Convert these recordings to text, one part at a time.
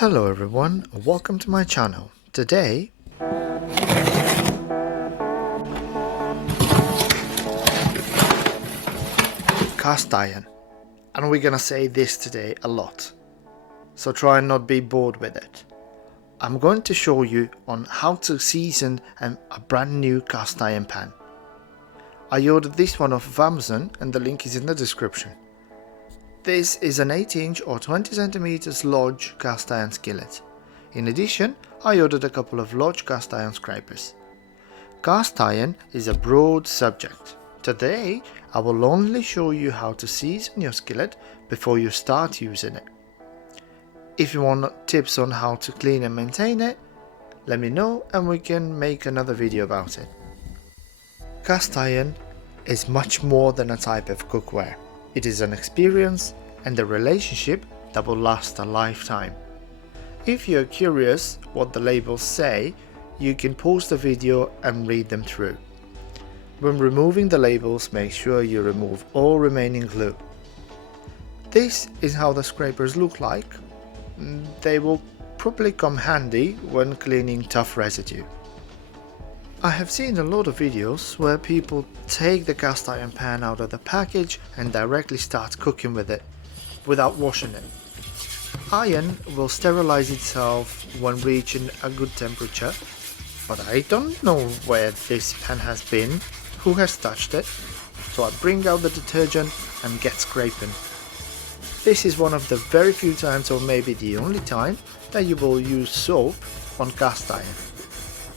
Hello everyone, welcome to my channel. Today cast iron, and we're gonna say this today a lot, so try and not be bored with it. I'm going to show you on how to season a brand new cast iron pan. I ordered this one off of Amazon and the link is in the description. This is an 8-inch or 20 centimeters large cast iron skillet. In addition, I ordered a couple of large cast iron scrapers. Cast iron is a broad subject. Today, I will only show you how to season your skillet before you start using it. If you want tips on how to clean and maintain it, let me know and we can make another video about it. Cast iron is much more than a type of cookware. It is an experience and a relationship that will last a lifetime. If you're curious what the labels say, you can pause the video and read them through. When removing the labels, make sure you remove all remaining glue. This is how the scrapers look like. They will probably come handy when cleaning tough residue. I have seen a lot of videos where people take the cast iron pan out of the package and directly start cooking with it without washing it. Iron will sterilize itself when reaching a good temperature, but I don't know where this pan has been, who has touched it, so I bring out the detergent and get scraping. This is one of the very few times, or maybe the only time, that you will use soap on cast iron.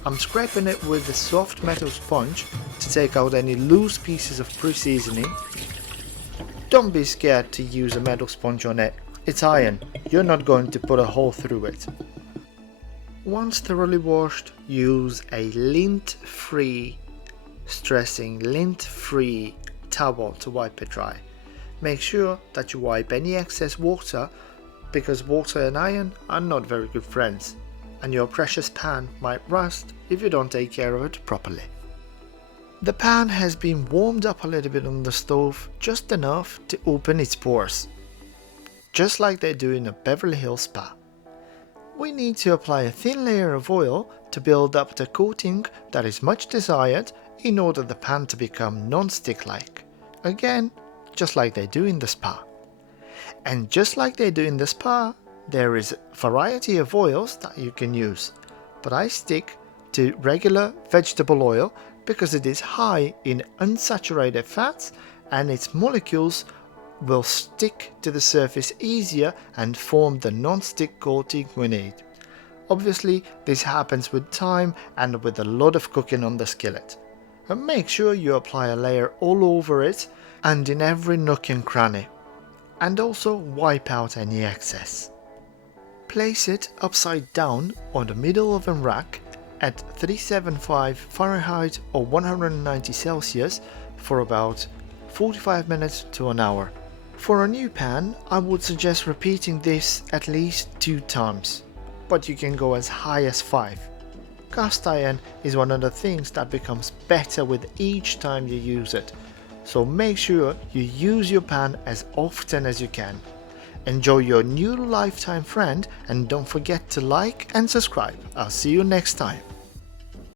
I'm scraping it with a soft metal sponge to take out any loose pieces of pre-seasoning. Don't be scared to use a metal sponge on it. It's iron, you're not going to put a hole through it. Once thoroughly washed, use a lint-free, stressing lint-free towel to wipe it dry. Make sure that you wipe any excess water, because water and iron are not very good friends, and your precious pan might rust if you don't take care of it properly. The pan has been warmed up a little bit on the stove, just enough to open its pores, just like they do in a Beverly Hills spa. We need to apply a thin layer of oil to build up the coating that is much desired in order the pan to become non-stick like. Again, just like they do in the spa. And just like they do in the spa, there is a variety of oils that you can use, but I stick to regular vegetable oil because it is high in unsaturated fats and its molecules will stick to the surface easier and form the non-stick coating we need. Obviously, this happens with time and with a lot of cooking on the skillet. And make sure you apply a layer all over it and in every nook and cranny, and also wipe out any excess. Place it upside down on the middle of a rack at 375 Fahrenheit or 190 Celsius for about 45 minutes to an hour. For a new pan, I would suggest repeating this at least 2 times, but you can go as high as 5. Cast iron is one of the things that becomes better with each time you use it, so make sure you use your pan as often as you can. Enjoy your new lifetime friend and don't forget to like and subscribe. I'll see you next time.